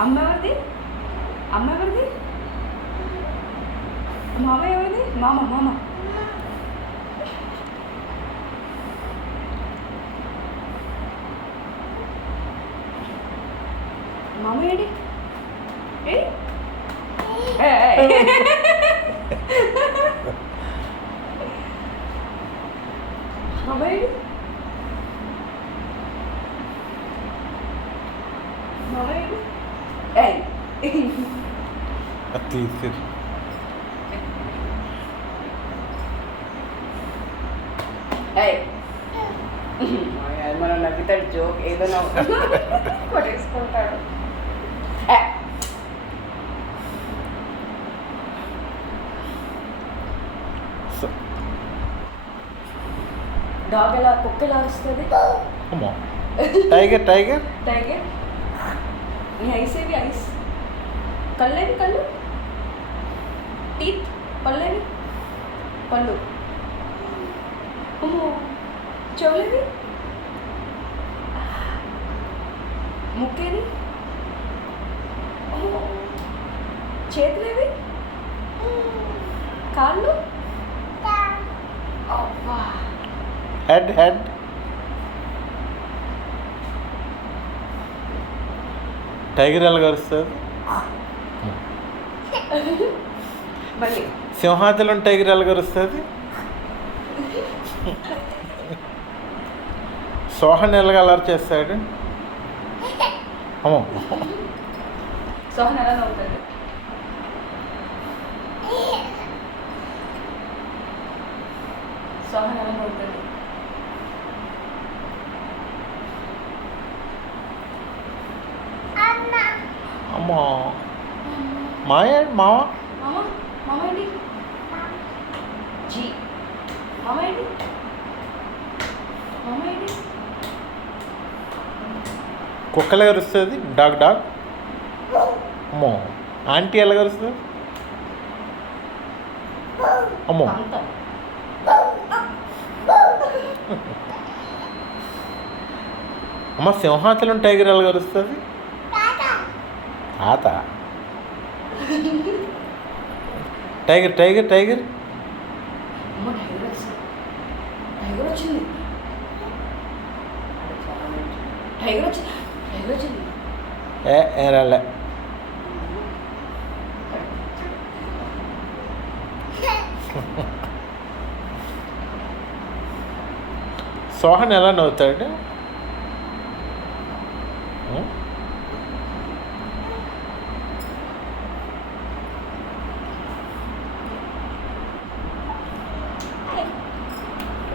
అమ్మ ఎవరిది? అమ్మ ఎవరిది? మామ ఎవరిది? మామ మామ మామ ఏడి ఏడి మామ ఏడి మామ ఏడి తీసి మనం నవ్వుతాడు జోక్ ఏదో కొట్టేసుకుంటాడు. డాగ్ ఎలా కుక్క ఎలా వస్తుంది? Tiger tiger tiger. నీ ఐస్ ఏవి? ఐస్. కళ్ళేవి? కళ్ళు. టీత్. పళ్ళేవి? పళ్ళు. అమ్మో. చెవులేవి? ముక్కేది? అమ్మో. చేతులేవి? కాళ్ళు. అబ్బా. హెడ్ హెడ్ టైగర్ ఎలా కరుస్తుంది? మళ్ళీ సింహాచలం టైగర్ ఎలా కరుస్తుంది? సోహన్ ఎలాగ అలర్ చేస్తాడు? అమ్మో. సోహన్ ఎలా నవ్వుతాడు? సోహన్ ఎలా నవ్వుతాడు? అమ్మో. మాయ మావ మామ మామ ఏంటి? జీ. మామ ఏంటి? మామ ఏంటి? కుక్క ఎలా కరుస్తుంది? Dog dog. అమ్మో. ఆంటీ ఎలా కరుస్తుంది? అమ్మో. పంతం. అమ్మ సింహాచలం టైగర్ ఎలా కరుస్తుంది? తాత. టైగర్ టైగర్ టైగర్ అమ్మో టైగర్ వచ్చింది. టైగర్ వచ్చింది. టైగర్ వచ్చింది. టైగర్ వచ్చింది. ఏరాలే. సోహన్ ఎలా నవ్వుతాడు?